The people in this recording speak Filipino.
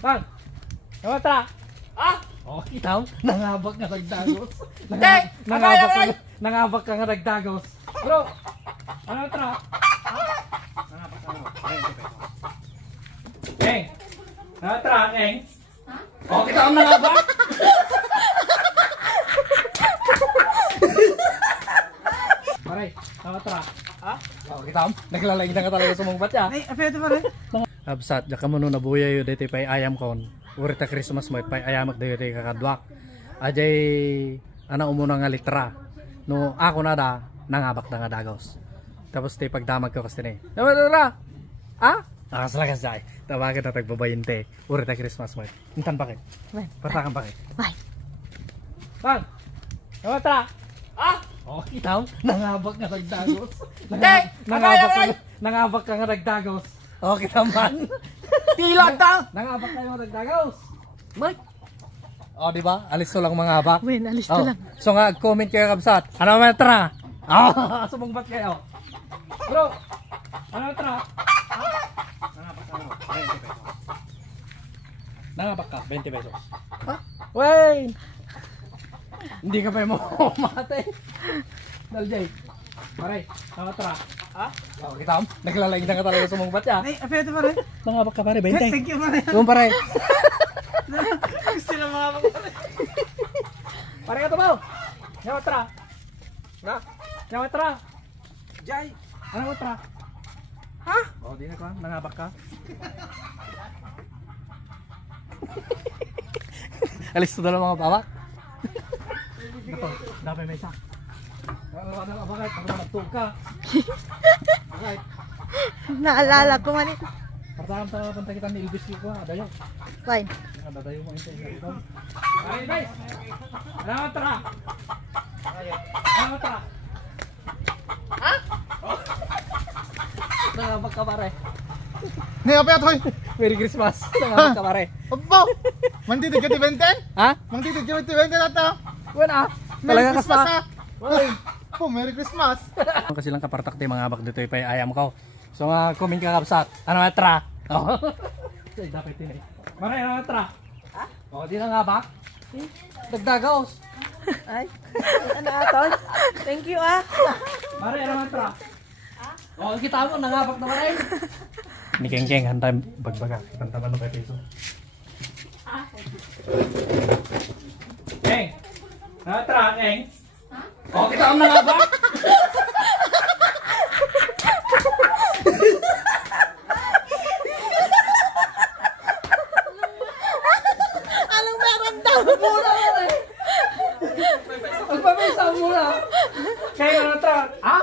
Bang! Namatra! Ah! Oh, kita mo? Nangabak nga nagdagos. Nangabak ka nga nagdagos. Bro! Namatra! Nangabak ka nga. Eng! Namatra, Eng! Oh, kita mo nangabak? Pare, namatra. Ha? Oh, kita mo? Naglalaing na ka talaga sumungbat ya. Ay, apete pare. Absat, jaka mo na buya yun dito pa'y ayam kon. Urita Christmas mo, pa'y ayamak dito kakadwak. Ajay, ana umuna nga litra. No, ako na da, nangabak na nga dagos. Tapos tayo pagdamag ko kasi na eh. Namadara! Ah? Nakasalagas dyan. Tawagan na tagbabayin te. Urita Christmas mo. Intan pa kayo. Partakan pa kayo. Bang! Namatra! Ah! Oh, kita mo? Nangabak nga nagdagos. Nangabak ka nga nagdagos. Oh, kita man. Tilag ta. Nangabak kayo nagdagos. Mike. Oh, di ba? Alis to lang mga habak. Wen, alis to lang. So nga, comment kayo kabsat. Ano metra? Oh, sumungbat kayo. Bro, ano metra? Nangabak ka. 20 pesos. Nangabak ka, 20 pesos. Ha? Wait! Hindi ka pa mo mate. Daljay. Pare, ano metra? Ha? Oh, kita mo? Naglalaing na ka talaga sumungbat ya. Ay, apete pare. Nangabak ka pare, 20. Thank you pare. Yung pare. Gusto na mga pare. Pare ka to ba? Namatra. Na? Namatra. Jay. Ano matra? Ha? Oh, di na ka. Nangabak ka. Alis to dalam mga bawak. Ito, dapat may isa. Ano bakit? Ako na magtuka. Bakit? Naalala ko man ito. Pertama sa pantay kita ni Ilbis ko. Adayo. Fine. Adayo mo ito. Ay, guys. Ano matra? Ano matra? Ha? Nangabak ka pare. Ni apete hoy. Merry Christmas. Nangabak ka pare. Opo. Mantitig ka ti benten? Ha? Mantitig ka ti benten ato. Wala. Merry Talaga Christmas kasta. ha. Oh, Merry Christmas. Kasi lang kapartak tayo mga habak dito ipay ayam ko. So nga comment ka kapsat. Ano metra? Oh. So dapat din eh. Mara ano metra? Ha? Oh, di na nga ba? Dagdagaos. Ay. Ano aton? Thank you ah. Mara ano metra? Ha? Oh, kita mo nangabak na maray. Ni keng hantay bagbaga. Tantaman no kay peso. Keng. Metra, keng. Oh, kita mo nangabak? Anong meron daw? Magpapisa muna. Kaya ano tra? Ha?